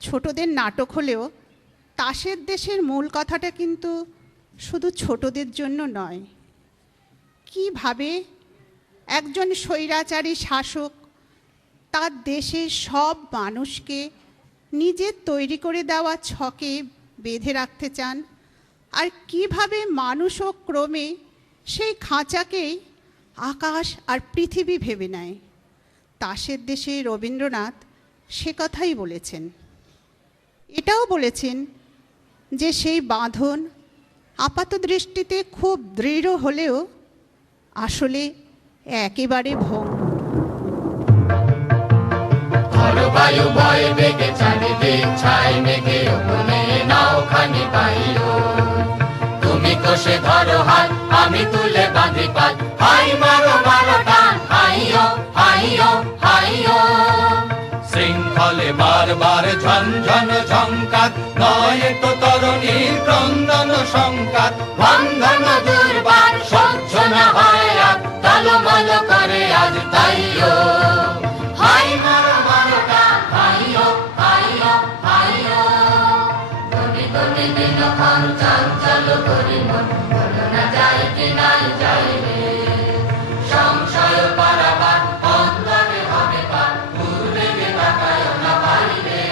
ছোটদের নাটক হলেও তাসের দেশের মূল কথাটা কিন্তু শুধু ছোটদের জন্য নয়। কিভাবে একজন স্বৈরাচারী শাসক তার দেশের সব মানুষকে নিজের তৈরি করে দেওয়া ছকে বেঁধে রাখতে চান, আর কিভাবে মানুষও ক্রমে সেই খাঁচাকেই আকাশ আর পৃথিবী ভেবে নেয়। তাসের দেশে রবীন্দ্রনাথ সে কথাই বলেছেন। এটাও বলেছেন যে সেই বাঁধন আপাত দৃষ্টিতে খুব দৃঢ় হলেও আসলে একেবারে ভঙ্গুর। বায়ু বয়ে বেগে চারিদিক ছাই মেঘে ওখানে নাওখানি পাইও, তুমি কষে ধরো হাত আমি তুলে বাঁধি পাত, হাই মারো মারো টান হাইও হাইও হাইও। শৃঙ্খলে বারবার ঝনঝন ঝঙ্কার, নয় তো তরুণীর ক্রন্দন সংকার, বন্ধন দুর্বার সহ্য না হয় আর টলমল করে আজ তাইও, হাই মারো মারো টান হাইও হাইও হাইও। গনি গনি দিনক্ষণ চঞ্চল করি মন, বলো না যায় কি নাই যাইবে, সংশয় পারাবার অন্তরে হবে পার, উদ্বেগে তাকায় না পারিবে।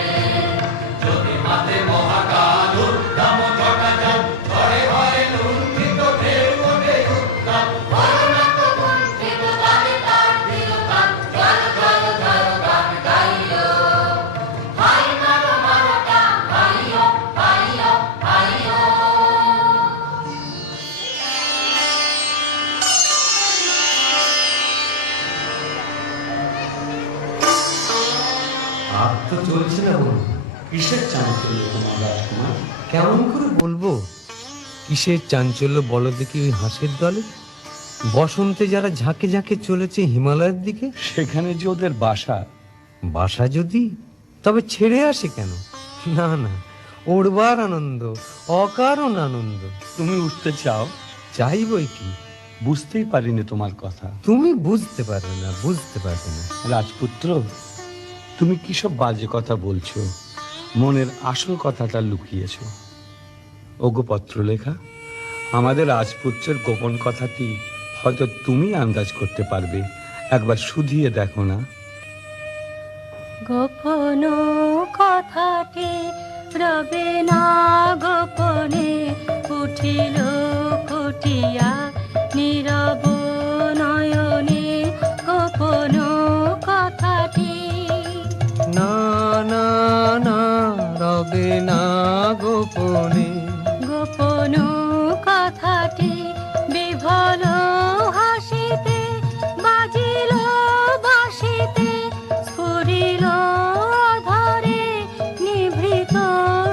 যদি মাঝে মহাকাল উদ্দাম ঘটা যায়, ঘরে ঘরে লুণ্ঠিত ঢেউ ওঠে উত্তাপ, বরণাত কুণ্ঠিত গানে তার প্রিয়তার, জল জল জল গান গাইও, হাই মারো মারো টান হাইও হাইও হাইও। আর তো চলছে না বলুন, কিসের চাঞ্চল্য তোমার রাজকুমার? কেমন করে বলবো কিসের চাঞ্চল্য বলো দেখি? ওই হাঁসের দলে বসন্তে যারা ঝাঁকে ঝাঁকে চলেছে হিমালয়ের দিকে, সেখানে যে ওদের বাসা। বাসা যদি তবে ছেড়ে আসে কেন? না না, ওড়বার আনন্দ, অকারণ আনন্দ। তুমি উঠতে চাও? চাইবই কি, বুঝতেই পারিনি তোমার কথা। তুমি বুঝতে পারবে না, বুঝতে পারবে না। রাজপুত্র, তুমি কি সব বাজে কথা বলছো? মনের আসল কথাটা লুকিয়েছো। ওগো পত্রলেখা, আমাদের রাজপুত্রের গোপন কথাটি হয়তো তুমি আন্দাজ করতে পারবে, একবার শুধিয়ে দেখো না। গোপন কথাটি রবে না গোপনে, উঠিল ফুটিয়া নীরব নয়নে, গোপন কথাটি না না না, রবে না গোপনে, গোপন কথাটি বিভল হাসিতে বাজিল বাঁশিতে, স্ফুরিল ধরে নিভৃত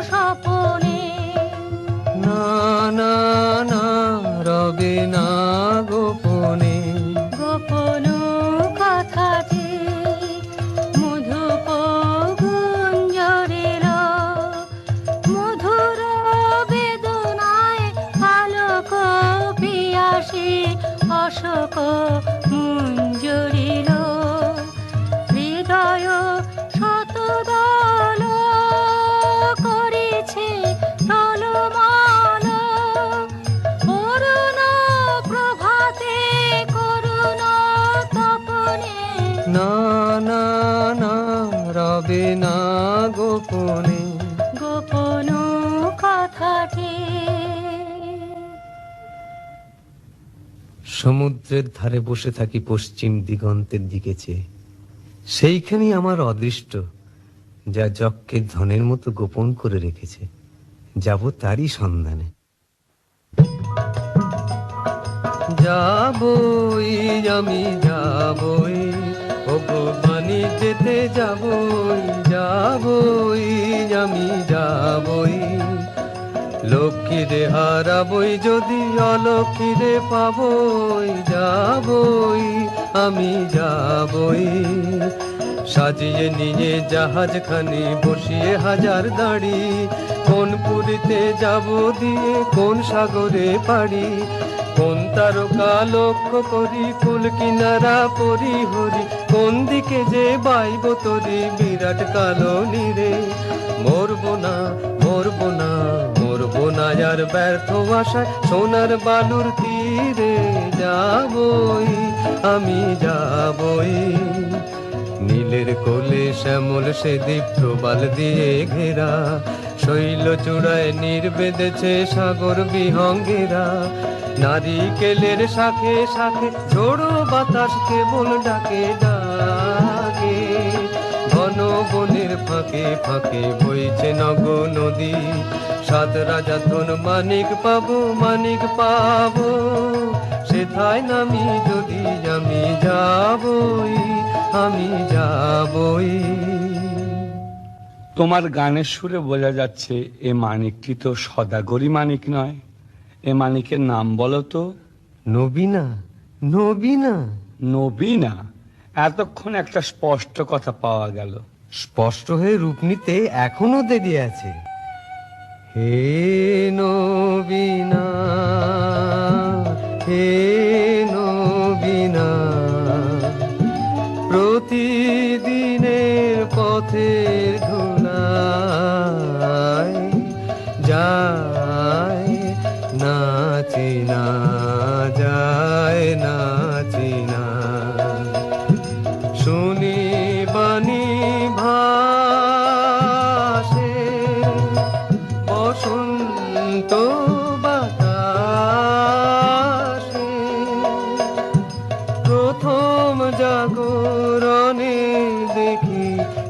স্বপনে, না না না, রবে না গোপনে, গোপন কথাটি মধুপ গুঞ্জরিল, মধুর বেদনায় আলোক পিয়াসী অশোক মুঞ্জরিল, হৃদয় শতদল করেছে টলমল, অরুণ প্রভাতে করুণ তপনে, না না না, রবে না গোপনে, গোপন কথাটি। সমুদ্রের ধারে বসে থাকি পশ্চিম দিগন্তের দিকে চেয়ে, সেইখানেই আমার অদৃষ্ট যা যককে ধনের মতো গোপন করে রেখেছে, যাব তারই সন্ধানে। যাবই আমি যাবই, ওগো বাণিজ্যেতে যাবই, যাবই আমি যাবই, লক্ষ্মীরে হারাবই যদি অলক্ষ্মীরে পাবই, যাবই আমি যাবই, সাজিয়ে নিয়ে জাহাজখানি বসিয়ে হাজার দাড়ি, কোন পুরীতে যাব দিয়ে কোন সাগরে পাড়ি, কোন তারকা লক্ষ্য করি কুল কিনারা পরি হরি, কোন দিকে যে বাইব তোরে বিরাট কালো নীরে। মরবো না, মরবো না, মরবো না আর ব্যর্থ আশায় সোনার বালুর তীরে যাবই, আমি যাবই। নীলের কোলে শ্যামল সে দ্বীপ প্রবাল দিয়ে ঘেরা, শৈল চূড়ায় নীর বেঁধেছে সাগর বিহঙ্গেরা। নারিকেলের শাখে শাখে ঝোড়ো বাতাস কেবল ডাকে ডাকে, ঘন বনের ফাঁকে ফাঁকে বইছে নগ নদী। সাত রাজাতন মানিক পাবো, মানিক পাবো, সেথায় নামি যদি আমি যাবই, আমি যাবই। তোমার গানের সুরে বোঝা যাচ্ছে এ মানিকটি তো সদাগরি মানিক নয়। এ মানিকের নাম বলো তো। নবীনা, নবীনা। নবীনা? এতক্ষণ একটা স্পষ্ট কথা পাওয়া গেল। স্পষ্ট হয়ে রূপ নিতে এখনো দেরি আছে। হে নবীনা, হে নবীনা, প্রতিদিনের পথের ধুলায় যায় না চিনা, যায় না চিনা। শুনি বাণী ভাসে বসন্ত বাতাসে, প্রথম জাগরণে দেখি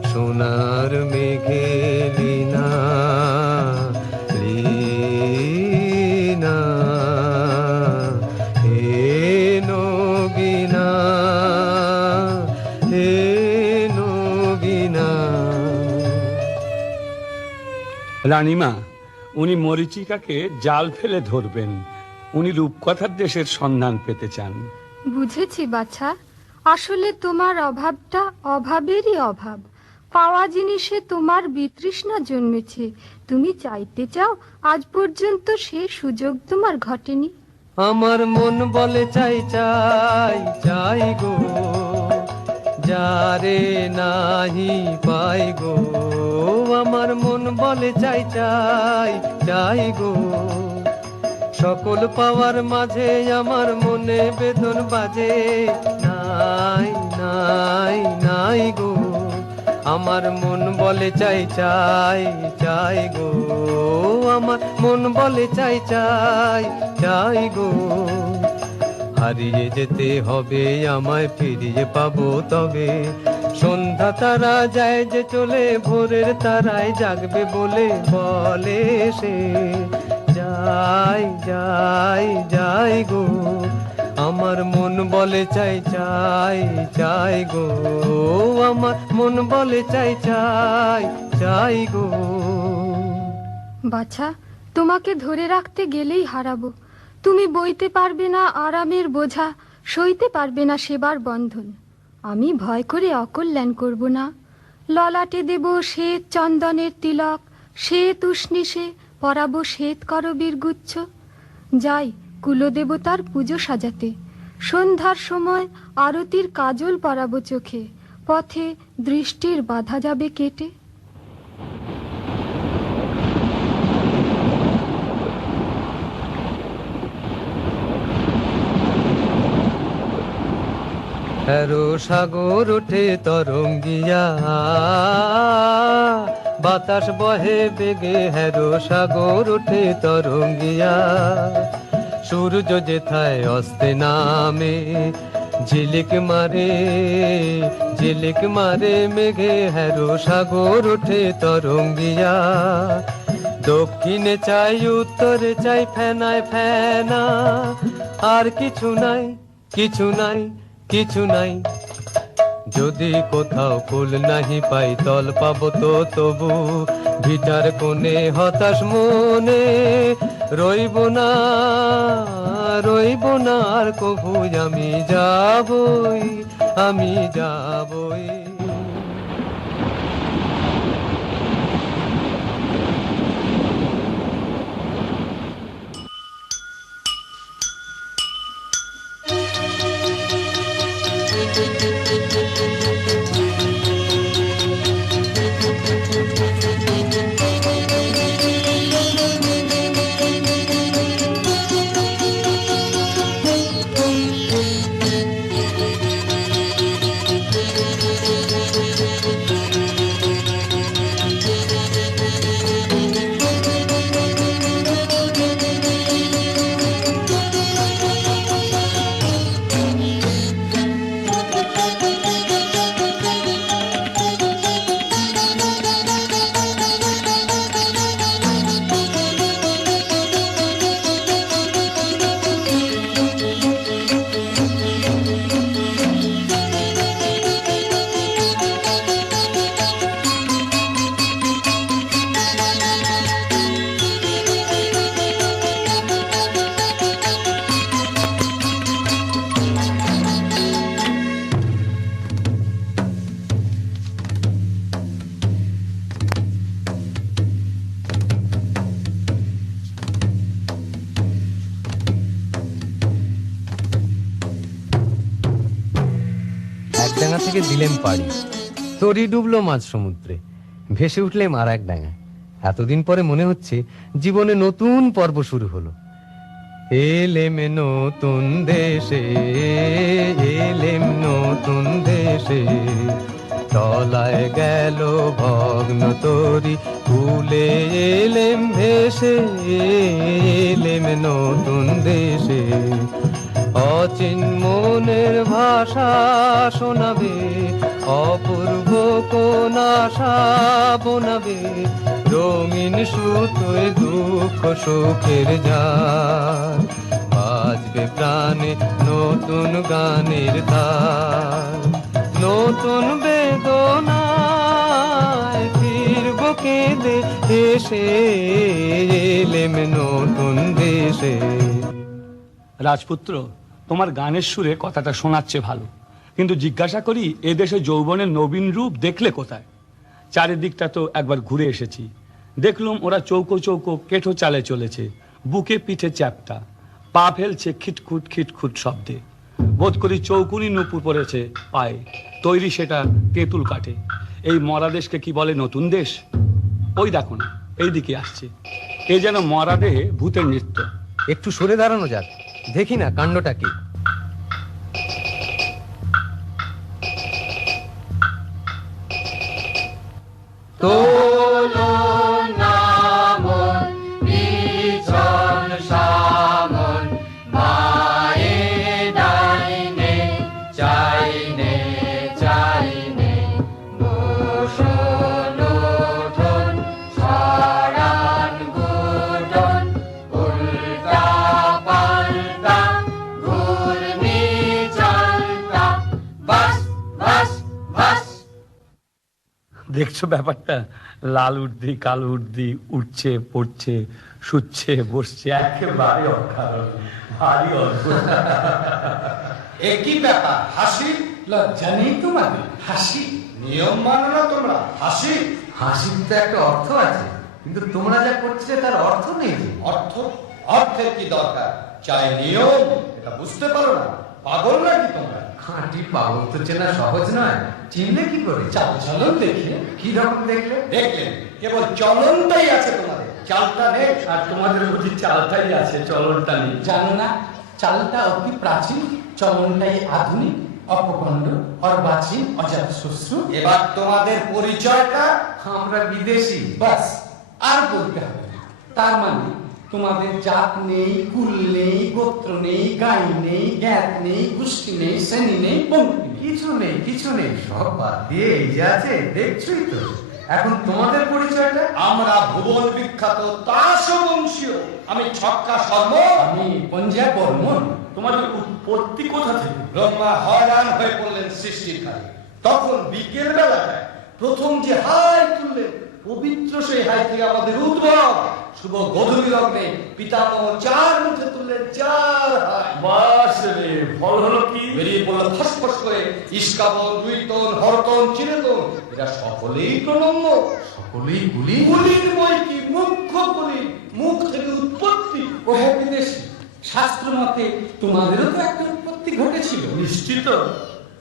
সোনার মেঘে লীনা, লীনা। হে নবীনা, হে নবীনা। রানীমা, উনি মরীচিকাকে জাল ফেলে ধরবেন। উনি রূপকথার দেশের সন্ধান পেতে চান। বুঝেছি বাছা, আসলে তোমার অভাবটা অভাবেরই অভাব। পাওয়া জিনিসে তোমার বিতৃষ্ণা জন্মেছে। তুমি চাইতে চাও, আজ পর্যন্ত সে সুযোগ তোমার ঘটেনি। আমার মন বলে চাই চাই চাই গো, যারে নাহি পাই গো। আমার মন বলে চাই চাই চাই গো, সকল পাওয়ার মাঝে আমার মনে বেদন বাজে। নাই নাই নাই গো, আমার মন বলে চাই চাই চাই গো, আমার মন বলে চাই চাই চাই গো। হারিয়ে যেতে হবে আমায়, ফিরিয়ে পাবো তবে। সন্ধ্যা তারা যায় যে চলে, ভোরের তারায় জাগবে বলে বলে সে। যাই যাই যাই গো, আমার মন বলে চাই চাই চাই গো, আমার মন বলে চাই চাই চাই গো। বাছা, তোমাকে ধরে রাখতে গেলেই হারাবো। তুমি বইতে পারবে না আরামের বোঝা, সইতে পারবে না সেবার বন্ধন। আমি ভয় করে অকল্যাণ করব না। ললাটে দেব শ্বেত চন্দনের তিলক, শ্বেত উষ্ণিসে পরাবো শ্বেত করবীর গুচ্ছ। যাই কুলদেবতার পুজো সাজাতে, সন্ধ্যার সময় আরতির কাজল পরাবো চোখে, পথে দৃষ্টির বাধা যাবে কেটে। হ্যারো সাগর ওঠে তরঙ্গিয়া, বাতাস বহে বেগে। হ্যারো সাগর ওঠে তরঙ্গিয়া, সূর্য যেথায় অস্তে নামে, ঝিলিক মারে ঝিলিক মারে মেঘে। হ্যারো সাগর ওঠে তরঙ্গিয়া, দক্ষিণে চাই উত্তরে চাই ফেনায় ফেনা। আর কিছু নাই, কিছু নাই, কিছু নাই। যদি কোথাও ফুল নাহি পাই, তল পাবো তো তবু ভিটার কোণে হতাশ মনে। রইব না, রইব না আর কভু, আমি যাবই, আমি যাবই। থেকে দিলেম পাড়ি, তরি ডুবলো মাঝ সমুদ্রে, ভেসে উঠলেম আর এক ডাঙায়। এতদিন পরে মনে হচ্ছে জীবনে নতুন পর্ব শুরু হলো। এলেম নতুন দেশে, এলেম নতুন দেশে, তলায় গেল ভগ্ন তরি, ভুলে এলেম ভেসে, এলেম নতুন দেশে। অচিন মনের ভাষা শোনাবে, অপূর্ব কোন আশা বোনাবে, রঙিন সুতোয় দুঃখ সুখের যার, বাজবে প্রাণে নতুন গানের তার, নতুন বেদনায় ফিরব কেঁদে এসে, এলেম নতুন দেশে। রাজপুত্র, তোমার গানের সুরে কথাটা শোনাচ্ছে ভালো, কিন্তু জিজ্ঞাসা করি এদেশে যৌবনের নবীন রূপ দেখলে কোথায়? চারিদিকটা তো একবার ঘুরে এসেছি, দেখলুম ওরা চৌকো চৌকো কেঠো চালে চলেছে, বুকে পিঠে চ্যাপ্টা, পা ফেলছে খিটখুট খিটখুট শব্দে। বোধ করি চৌকুনি নুপুর পড়েছে পায়ে, তৈরি সেটা তেঁতুল কাঠে। এই মরা দেশকে কি বলে নতুন দেশ? ওই দেখো না, এইদিকে আসছে, এ যেন মরা দেহে ভূতের নৃত্য। একটু সরে দাঁড়ানো যাক, দেখি না কাণ্ডটা কি। তো দেখছো ব্যাপারটা? লাল উর্দি কালো উর্দি উঠছে পড়ছে, শুচ্ছে বসছে, একেবারে অকারণ, ভারী অদ্ভুত। একই ব্যাপার, হাসি লজ্জা নেই তোমাদের? হাসি নিয়ম মানো না তোমরা? হাসি হাসির তো একটা অর্থ আছে, কিন্তু তোমরা যা করছিলে তার অর্থ নেই। অর্থ? অর্থের কি দরকার? চাই নিয়ম, এটা বুঝতে পারো না? পাগল নাকি তোমরা? খাঁটি পাগল তো চেনা সহজ নয়, চিনলে কি করে? চাল চলন দেখলে? কি রকম দেখলে? দেখলেন, কেবল চলনটাই আছে তোমাদের, চালটা নেই। আর তোমাদের বুঝি চালটাই আছে, চলনটা নেই? জানো না, চালটা অতি প্রাচীন, চলনটাই আধুনিক, অপকণ্ড, অর্বাচীন, অজাত শ্বশ্রু। এবার তোমাদের পরিচয়টা? আমরা বিদেশি। বাস, আর বলতে হবে না। তার মানে তোমাদের জাত নেই, কুল নেই, গোত্র নেই, গাই নেই, জ্ঞাত নেই, গোষ্ঠী নেই, শ্রেণী নেই, পঙ্ক্তি নেই। কিছু নেই, কিছু নেই, সব বাদ দিয়ে এই যে আছে, দেখছই তো। এখন তোমাদের পরিচয়টা? আমরা ভুবন বিখ্যাত তাস বংশীয়। আমি ছক্কা শর্ম। আমি পঞ্জা বর্মন। তোমাদের উৎপত্তি কোথা থেকে? ব্রহ্মা হয়রান হয়ে পড়লেন সৃষ্টির কালে। তখন বিকেল বেলায় প্রথম যে হাই তুললেন, পবিত্র সেই হাই থেকে আমাদের উদ্ভব। শুভ গধূলি লগ্নে পিতামহ চার মুখে তুললেন চার হাই। বাস রে, ফল হলো কি? বেরিয়ে পড়লো ফসফস করে ইস্কাবন, রুইতন, হরতন, চিরেতন। এরা সকলেই প্রণম্য, সকলেই গুলি। গুলির বই কি মুখ্য গুলি, মুখ থেকে উৎপত্তি। ও বিদেশি, শাস্ত্র মতে তোমাদেরও তো একটা উৎপত্তি ঘটেছিল। নিশ্চিত।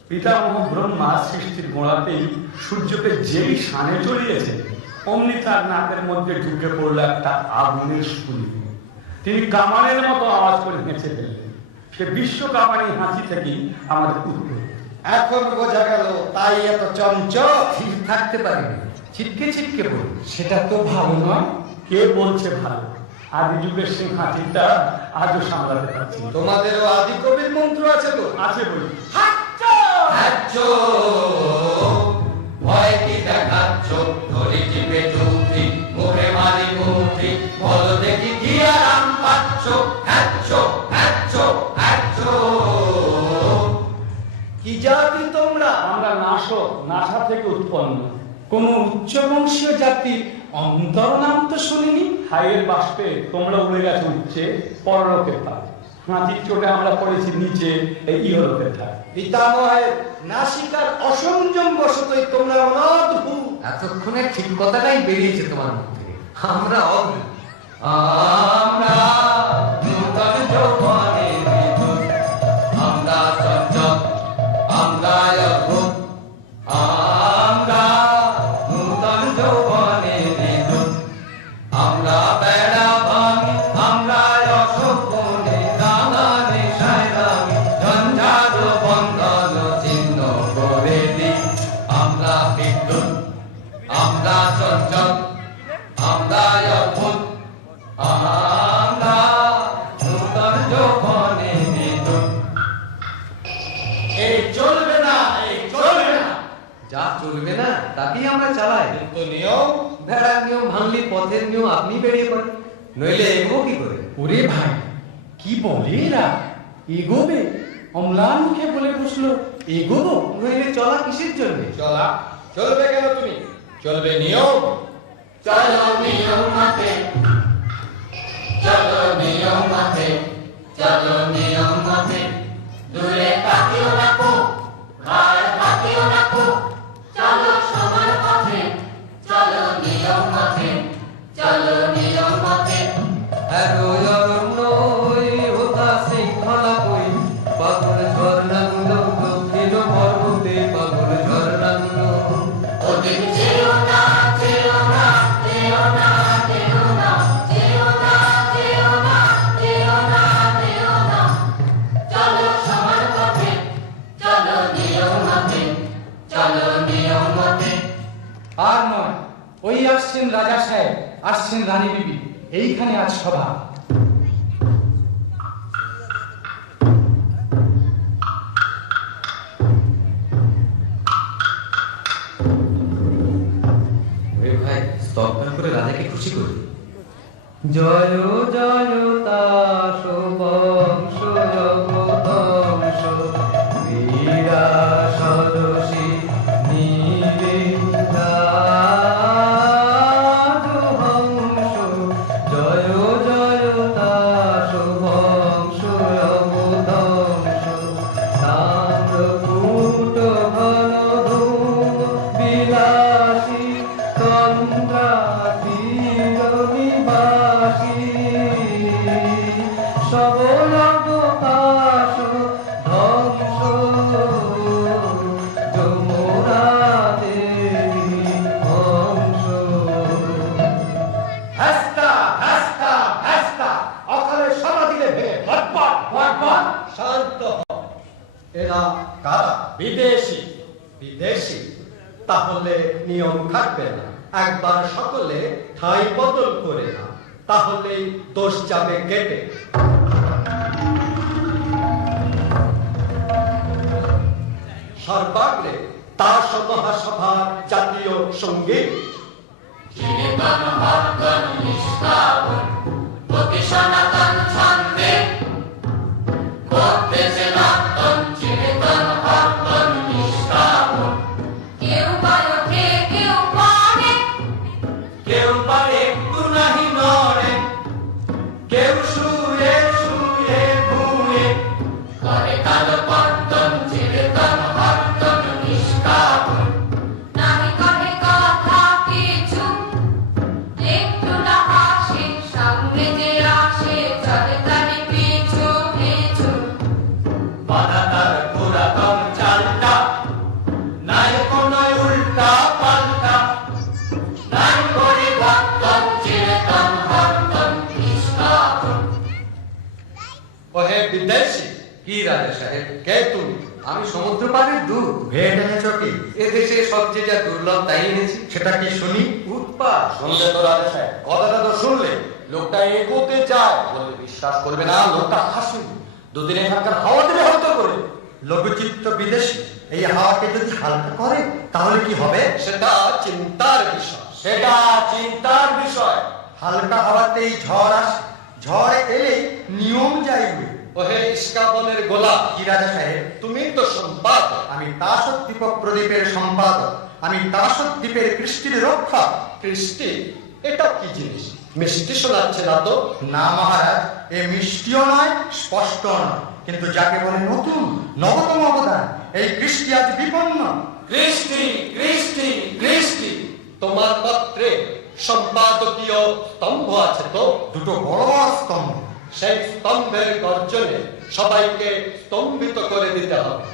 পিতামহ ব্রহ্মা সৃষ্টির গোড়াতেই সূর্যকে যেই সানে চড়িয়েছে, অমনি তার নাকের মধ্যে ঢুকে পড়লো একটা আগুনের স্ফুলি। তিনি কামানের মতো আওয়াজ করে হেঁচে ফেললেন। সে বিশ্ব কামানি হাসি থেকেই আমাদের উত্তর। এখন বোঝা গেল তাই এত চঞ্চল। ঠিক থাকতে পারিনি, ছিটকে ছিটকে পড়ি। সেটা তো ভালো নয়। কে বলছে ভালো? আদি যুগের সেই হাসিটা আজও সামলাতে পারছি না। তোমাদেরও আদি কবির মন্ত্র আছে তো? আছে বলি। হাচ্চো, ভয় কি দেখাচ্ছ? ধরি টিপে চৌধুরী, মুখে মারি মুঠি, বলো দেখি কি আরাম পাচ্ছ? হ্যাচ্চো, হ্যাচ্চো, হ্যাচ্চো। কি জাতি তোমরা? আমরা নাশক, নাসা থেকে উৎপন্ন। কোন উচ্চ বংশীয় জাতির অন্তর নাম তো শুনিনি। হাইয়ের বাষ্পে তোমরা উড়ে গেছো উচ্চে, পরলোকের ধার। হাতির চোটে আমরা পড়েছি নিচে, এই ইহলোকের ধার। পিতামহের নাসিকার অসংযম বশতই তোমরা অনাদ্ভুত। এতক্ষণে ঠিক কথাটাই বেরিয়েছে তোমার মুখ থেকে। আমরা অদ্ভুত। আমরা নূতন যৌবনে বিদ্যুৎ, আমরা চঞ্চল, আমরা অদ্ভুত, চঞ্চল, আমরা অদ্ভুত, আমরা নূতন যৌবনে নিতুন। এই চলবে না, এই চলবে না। যা চলবে না তাকেই আমরা চালাই। কিন্তু নিয়ম, ভেড়ার নিয়ম ভাঙলি পথের নিয়ম আপনি বেরিয়ে পড়েন, নইলে এগো কি করে? ওরে ভাই, কি বলে এরা? এগোবে? অম্লান মুখে বলে বসলো এগোবো। নইলে চলা কিসের জন্য? চলা চলবে কেন তুমি? চলবে নিয়ম। চলো নিয়ম মতে, চলো নিয়ম মতে, চলো নিয়ম মতে, দূরে তাকিও না কো, ঘাড় তাকিও না কো, চলো সমান পথে, চলো নিয়ম মতে, চলো নিয়ম মতে। ওদিক যেও না, যেও না, যেও না, যেও না, যেও না, যেও না, যেও না, যেও না, চলো সমান পথে, চলো নিয়ম মতে, চলো নিয়ম মতে। আর নয়, ওই আসছেন রাজা সাহেব, আসছেন রানী বিবি, এইখানে আজ সভা। ভাই স্তব্ধ করে রাজাকে খুশি করি। জয় জয় তাস বংশ বংশ বীরা সদসী নিবেদাজ হংস। জয় জয় তাস বংশ অবধংস তাম্রকূট ঘন ধূম বিলাসী নিবাসী সবলবকাশ ধ্বংস যমুনা দেবী হংস। হাস্তা হাস্তা হাস্তা, অকালে সভা দিলে ভেঙে ফটফট ফটফট। শান্ত হও। এরা কারা? বিদেশি। বিদেশি? তাহলে নিয়ম খাটবে না, একবার সকলে ঠাঁই বদল করে না, তাহলেই দোষ যাবে কেটে। সর্বাগ্রে তাস মহাসভার জাতীয় সঙ্গীত। চিরতন হরতন নিষ্কাবন, অতি সনাতন ছন্দে, করতেছে নর্তন চিরতন হরতন নিষ্কাবন। কেউ পায় ওঠে, কেউ পড়ে, কেউ পারে একটু নাহি নড়ে, কেউ শুয়ে শুয়ে ঘুরে, করে কালো কর্তন চিরতন হরতন নিষ্কাবন। নাহি কহে কথা কিছু, একটু না হাসে, সামনে যে আসে চলে তারে পিছু পিছু। বাধা তার পুরাতন চালটা, নাই কোনো উল্টা পাল্টা, নাই পরিবর্তন চিরতন হরতন নিষ্কাবন। ওহে বিদেশি, কি রাজা সাহেব? কে তুমি? আমি সমুদ্র পাড়ের দূত। ভেট এনেছ কি? এদেশে সবচেয়ে যা দুর্লভ তাই এনেছি। সেটা কি শুনি? উৎপাত। শুনলে তো রাজা সাহেব, কথাটা তো শুনলে। লোকটা এগোতে চায় বলে বিশ্বাস করবে না, লোকটা হাসি। দুদিন এখানকার হাওয়া দিলে হয়তো করে। লঘুচিত্ত বিদেশি এই হাওয়াকে যদি হালকা করে তাহলে কি হবে? সেটা চিন্তার বিষয়, সেটা চিন্তার বিষয়। হালকা হাওয়াতেই ঝড় আসে, ঝড় এলেই নিয়ম যাইবে। ওহে ইস্কাবলের গোলা, কি রাজা সাহেব? তুমি তো সম্পাদক। আমি তাসদ্বীপক প্রদীপের সম্পাদক, আমি তাসদ্বীপের কৃষ্টির রক্ষা। কৃষ্টি, এটা কি জিনিস? মিষ্টি শোনাচ্ছে না তো? না মহারাজ, এ মিষ্টিও নয়, স্পষ্ট নয়, কিন্তু যাকে বলে নতুন নবতম অবদান, এই কৃষ্টি আজ বিপন্ন। কৃষ্টি কৃষ্টি কৃষ্টি, তোমার পত্রে সম্পাদকীয় স্তম্ভ আছে তো? দুটো বড় বড় স্তম্ভ। সেই স্তম্ভের গর্জনে সবাইকে স্তম্ভিত করে দিতে হবে।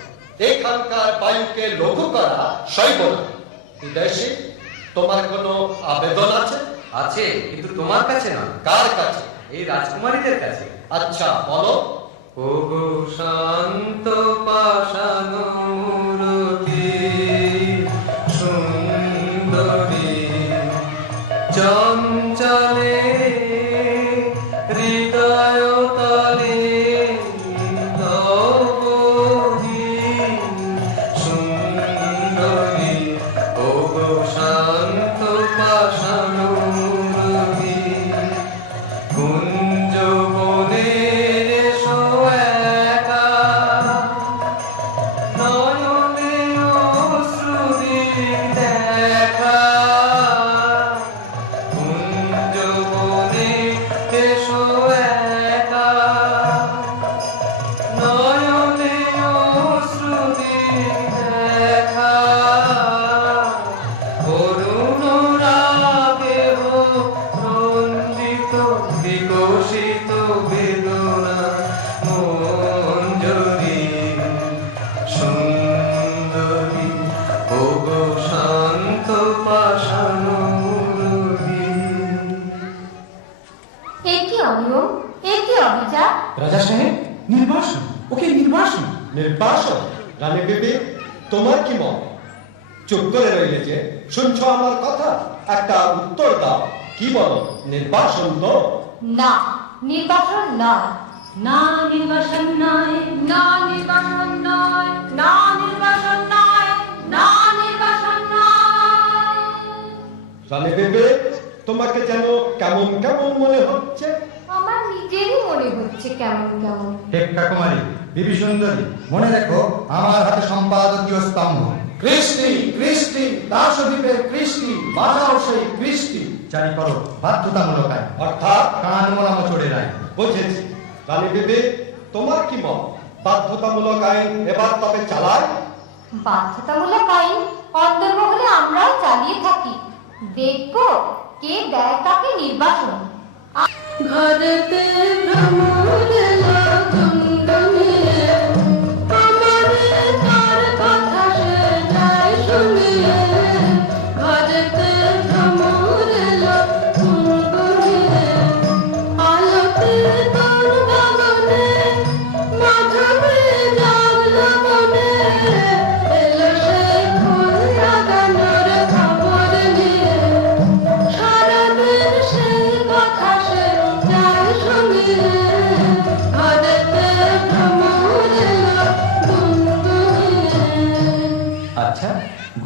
এখানকার বায়ুকে লঘু করা সইব না। বিদেশি, তোমার কোনো আবেদন আছে? আছে, কিন্তু তোমার কাছে নয়। কার কাছে? এই রাজকুমারীদের কাছে। আচ্ছা বলো। ওগো শান্ত পাষাণমূরতি সুন্দরী চঞ্চলে হৃদয় তলে নবনী সুন্দরী ও গো শান্ত পাষাণ মুরলী কুঞ্জ বনে এসো একা নয়নে অশ্রুদীপ দেখা কুঞ্জ বনে এসো একা নয়নে অশ্রুদীপ দেখা করুণ রাগে রঞ্জিত বিকশিত বেদনা মঞ্জরি সুন্দরী ও গো শান্ত পাষাণ মুরলী। এ কি অনিয়ম, এ কি অবিচার? রাজা সাহেব, নির্বাসন, ওকে নির্বাসন। নির্বাসন? রানী বিবি, তোমার কি মত? চুপ করে রইলে যে, শুনছো আমার কথা? একটা উত্তর দাও, কি বলো? নির্বাসন তো? না, নির্বাসন নয়। না নির্বাসন নয়, না নির্বাসন নয়, না নির্বাসন নয়, না নির্বাসন নয়। রানী বিবি, তোমাকে যেন কেমন কেমন মনে হচ্ছে। আমার নিজেরই মনে হচ্ছে কেমন কেমন। টেক্কা কুমারী, বিবি সুন্দরী, মনে রেখো আমার হাতে সম্পাদকীয় স্তম্ভ। কৃষ্টি, কৃষ্টি, দাসদ্বীপের কৃষ্টি, বাঁচাও সেই কৃষ্টি। জারি করো বাধ্যতামূলক আইন, অর্থাৎ কান মোলামো চড়ে নাই। বুঝেছি। রানী বিবি, তোমার কি মত? বাধ্যতামূলক আইন এবার তবে চালায়? বাধ্যতামূলক আইন অন্তর্মহলে আমরাও চালিয়ে থাকি। দেখবো কে দেয় কাকে নির্বাসন। ঘরেতে ভ্রমর এলো গুনগুনিয়ে, আমারে তার কথা সে যায় শুনিয়ে। ঘরেতে ভ্রমর এলো গুনগুনিয়ে, আলোতে তোর ভবনে মাধবী জাগলো মনে। এলো সে ফুল লাগানোর খবর নিয়ে, সারাদিন সেই কথা সে যায় শুনিয়ে। ঘরেতে ভ্রমর এলো গুনগুনিয়ে। আচ্ছা,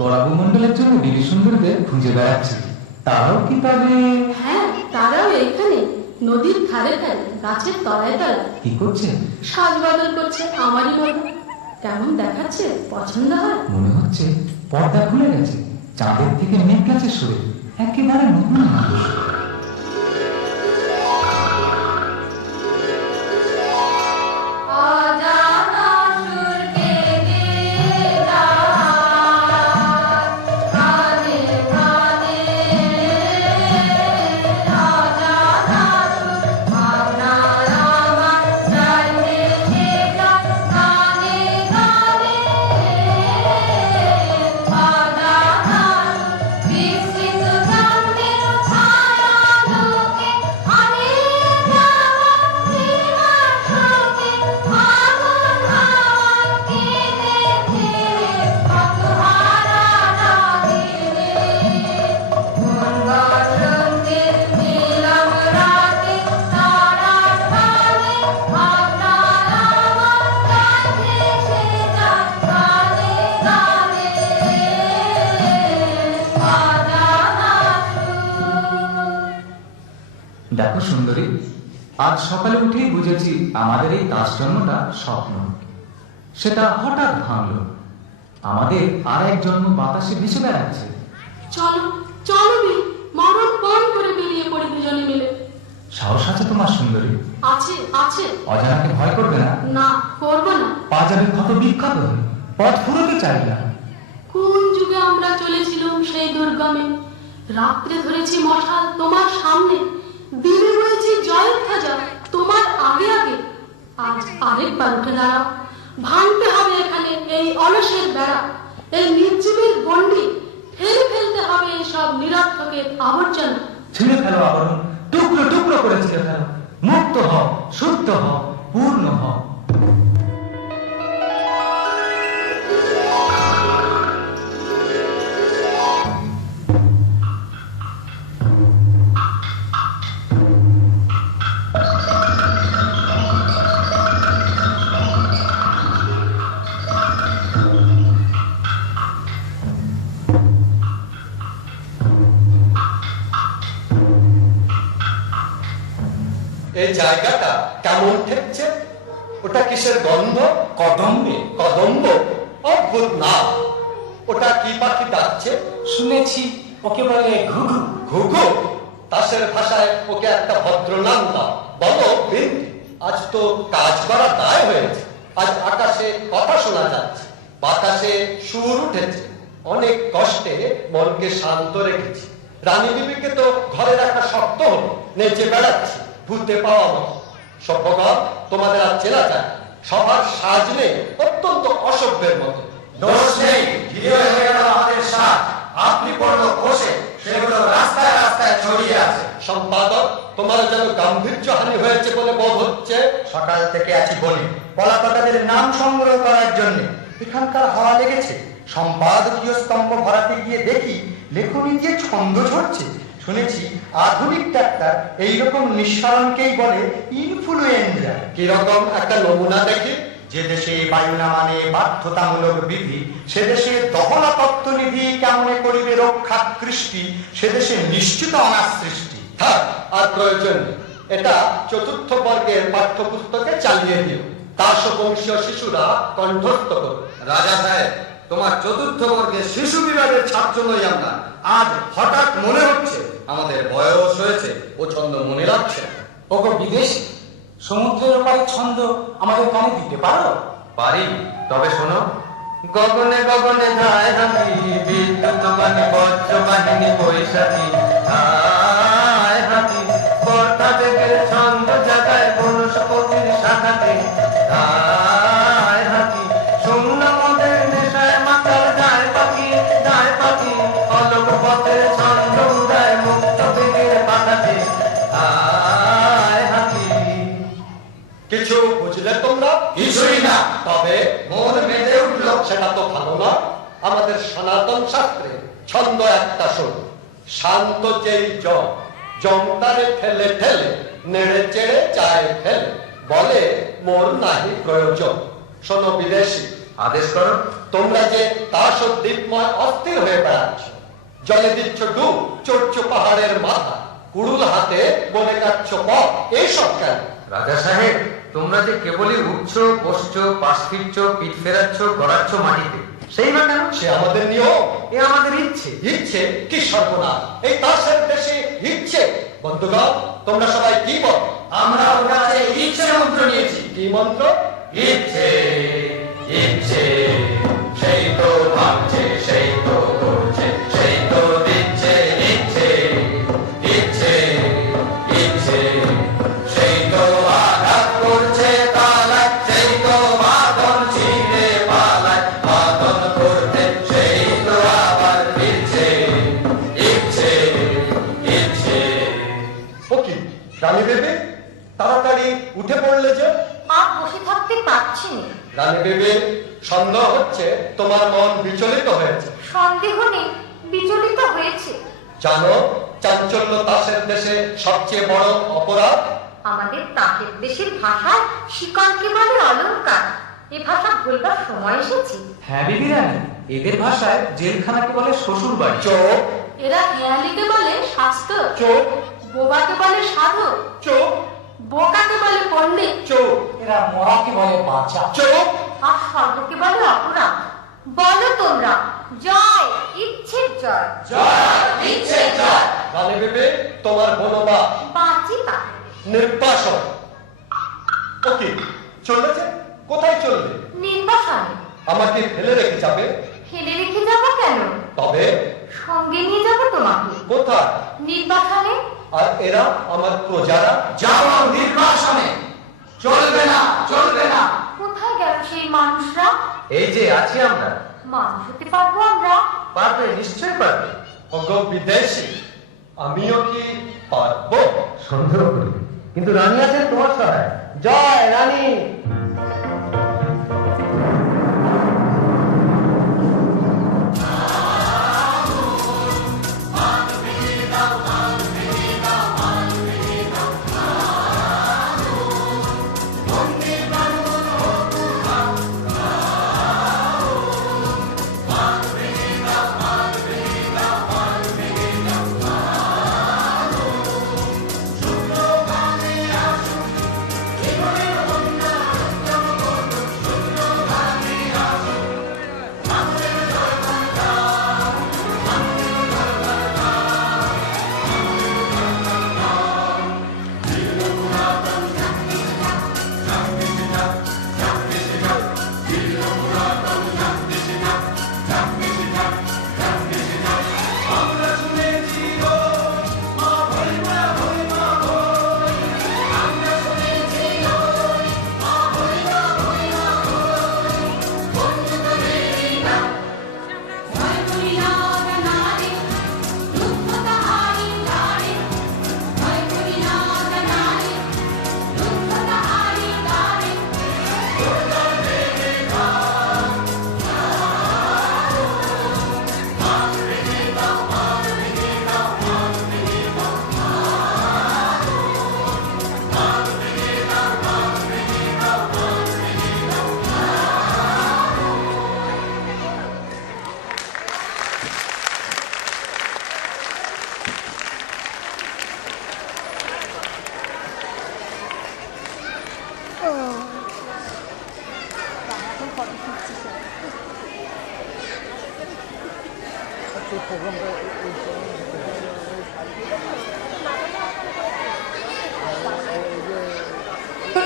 গড়াবু মন্ডলের জন্য বিবি সুন্দরীদের খুঁজে বেড়াচ্ছি, তারাও কি তবে? হ্যাঁ, তারাও এখানে নদীর ধারে ধারে গাছের তলায় তলায় কি করছে? সাজ বদল করছে আমারই মতো। কেমন দেখাচ্ছে, পছন্দ হয়? মনে হচ্ছে পর্দা খুলে গেছে, চাঁদের থেকে মেঘ গেছে সরে, একেবারে নতুন মানুষ। অজানা সুরকে দিয়ে যায়, কানে কানে অজানা সুর ভাবনার আমার চাইতে সে যায় কানে কানে। অজানা সুর বিস্মৃত গানের ছায়া লোকে আমি দেখো সুন্দরী, আজ সকালে উঠেই বুঝেছি আমাদের এই তাস জন্মটা স্বপ্ন। সেটা হঠাৎ ভাঙল। আমাদের আর এক জন্ম বাতাসে ভেসে বেড়াচ্ছে। চলো চলো বি, মরণ পণ করে বেরিয়ে পড়ে দুজনে মিলে। সাহস আছে তোমার সুন্দরী? আছে আছে। অজানাকে ভয় করবে না? না, করবো না। পা যাবে ক্ষত বিক্ষত হয়ে, পথ ফুরোতে চাই না। কোন যুগে আমরা চলেছিলাম সেই দুর্গমে, রাত্রে ধরেছি মশাল তোমার সামনে, দিনে বলেছি জয়ের খাজা তোমার আগে আগে। আজ আরেকবার উঠে দাঁড়াও, ভাঙতে হবে এখানে এই অলসের বেড়া, এই নির্জীবের গণ্ডি, ফেলে ফেলতে হবে এই সব নিরর্থকের আবর্জনা। ছিঁড়ে ফেলো আবরণ, টুকরো টুকরো করে ছিঁড়ে ফেলো। মুক্ত হও, শুদ্ধ হও, পূর্ণ হও। এই জায়গাটা কেমন ঠেকছে? ওটা কিসের গন্ধ? কদম্বে কদম্ব? অদ্ভুত না। ওটা কি পাখি ডাকছে? শুনেছি ওকে বলে ঘুঘু। ঘুঘু? তাসের ভাষায় ওকে একটা ভদ্র নাম দাও, বলো বিন্তি। আজ তো কাজ করা দায় হয়েছে। আজ আকাশে কথা শোনা যাচ্ছে, বাতাসে সুর উঠেছে। অনেক কষ্টে মনকে শান্ত রেখেছি। রানী বিবিকে তো ঘরে রাখা শক্ত হলো, নেচে বেড়াচ্ছি ভূতে পাওয়া মতো। সভ্যগণ, তোমাদের আর চেনা যায়, সবার সাজ নেই, অত্যন্ত অসভ্যের মতো। দোষ নেই, গৃহে হয়ে গেল আমাদের সাজ। আপনি পড়লো খসে, সেগুলো রাস্তায় রাস্তায় ছড়িয়ে আছে। সম্পাদক, তোমার যেন গাম্ভীর্যহানি হয়েছে বলে বোধ হচ্ছে। সকাল থেকে আছি বলি পলাতকাদের নাম সংগ্রহ করার জন্য এখানকার হাওয়া লেগেছে। সম্পাদকীয় স্তম্ভ ভরাতে গিয়ে দেখি লেখনী দিয়ে ছন্দ ঝরছে। শুনেছি আধুনিক ডাক্তার এইরকম নিঃসরণকেই বলে ইনফ্লুয়েঞ্জা। কিরকম একটা নমুনা দেখি। যে দেশে বায়ু নামানে বাধ্যতামূলক বিধি, সে দেশে দহলা তত্ত্বনিধি কেমনে করিবে রক্ষা কৃষ্টি, সে দেশে নিশ্চিত অনার সৃষ্টি। থাক, আর প্রয়োজন নেই। এটা চতুর্থ বর্গের পাঠ্যপুস্তকে চালিয়ে দিও। দাসবংশীয় শিশুরা কণ্ঠস্থ করো। রাজা সাহেব, তোমার চতুর্থ বর্গের শিশু বিভাগের ছাত্র নই আমরা। আজ হঠাৎ মনে হচ্ছে আমাদের বয়স হয়েছে, ও ছন্দ মনে রাখছে না। ওগো বিদেশি, সমুদ্রের ওপারে ছন্দ আমাদের কানে দিতে পারো? পারি, তবে শোনো। গগনে গগনে ধায় হাতি, বিদ্যুৎ বাণী বজ্র বাহিনী বৈশাখী। হায় হাতি, বর্ষা বেগের ছন্দ জাগায় বনস্পতির শাখাতে। হায় হাতি, শূন্য মদের নেশায় মাতাল যায় পাখি, অলোক পথের ছন্দ উড়ায় মুক্ত বেগের পাতাতে। হায় হাতি। কিছু বুঝলে তোমরা? কিছুই না। তবে মন মেতে উঠল। সেটা তো ভালো না। আমাদের সনাতন শাস্ত্রে ছন্দ একটা সুর। শান্ত যেই জমটারে ঠেলে ঠেলে নেড়ে চেড়ে যায় ফেলে, বলে মোর নাহি প্রয়োজন। শোনো বিদেশি, আদেশ করো। তোমরা যে তাস ও দ্বীপময় অস্থির হয়ে বেড়াচ্ছ, জলে দিচ্ছ ডুব, চড়ছ পাহাড়ের মাথা, কুড়ুল হাতে বনে কাটছ পথ, এইসব কেন? রাজা সাহেব, তোমরা যে কেবলই উঠছো, বসছো, পাশ ফিরছ, পিঠ ফেরাচ্ছ, গড়াচ্ছ মাটিতে, সেই বা কেন? সে আমাদের নিয়ম। এ আমাদের ইচ্ছে। ইচ্ছে? কি সর্বনাশ! এই তাসের দেশে ইচ্ছে! বন্ধুগণ, তোমরা সবাই কি বল? আমরা ওর কাছে ইচ্ছে মন্ত্র নিয়েছি। কি মন্ত্র? ইচ্ছে ইচ্ছে, সেই তো ভাবছে, সেই তো করছে, সেই তো দিচ্ছে। ইচ্ছে ইচ্ছে ইচ্ছে, সেই তো আঘাত করছে তালায়, সেই তো বাঁধন ছিঁড়ে পালায়, বাঁধন করতে সেই তো আবার ফিরছে। ইচ্ছে ইচ্ছে। ও কি রানী বেবি, তাড়াতাড়ি উঠে পড়লে যে? আর বসে থাকতে পারছি না। রানী বেবি, সন্দেহ হচ্ছে তোমার মন বিচলিত হয়েছে। সন্দেহ নেই, বিচলিত হয়েছে। জানো, চাঞ্চল্য তাসের দেশে সবচেয়ে বড় অপরাধ। আমাদের তাকের দেশের ভাষায় শিকড়কে বলে অলংকার। এ ভাষা ভুলবার সময় এসেছে। হ্যাঁ বিবি রানী, এদের ভাষায় জেলখানাকে বলে শ্বশুর বাড়ি। চোখ এরা হেয়ালিকে বলে শাস্ত্র, চোখ বোবাকে বলে সাধক, চোখ বোকাকে বলে পণ্ডিত, চোখ এরা মরাকে বলে বাঁচা। চোখ। আর স্বর্গকে বলে অপরাধ। বলো তোমরা, জয় ইচ্ছের জয়। জয় ইচ্ছে জয়। রানী বেবি, তোমার বনবাস বাঁচি তাকে। নির্বাসন। ও কি চলেছে? কোথায় চলবে? নির্বাসনে। আমাকে ফেলে রেখে যাবে? ফেলে রেখে যাবো কেন? তবে সঙ্গে নিয়ে যাবো তোমাকে। কোথায়? নির্বাসনে। আর এরা আমার প্রজারা? যাও নির্বাসনে। চলবে না, চলবে না। কোথায় গেল সেই মানুষরা? এই যে আছি আমরা। মানুষ হতে পারবো আমরা? পারবে, নিশ্চয় পারবে। ওগো বিদেশি, আমিও কি পারবো? সন্দেহ করি, কিন্তু রানী আছেন তোমার সহায়। জয় রানী।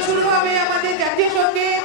শুরু হবে আমাদের জাতীয় সঙ্গীত।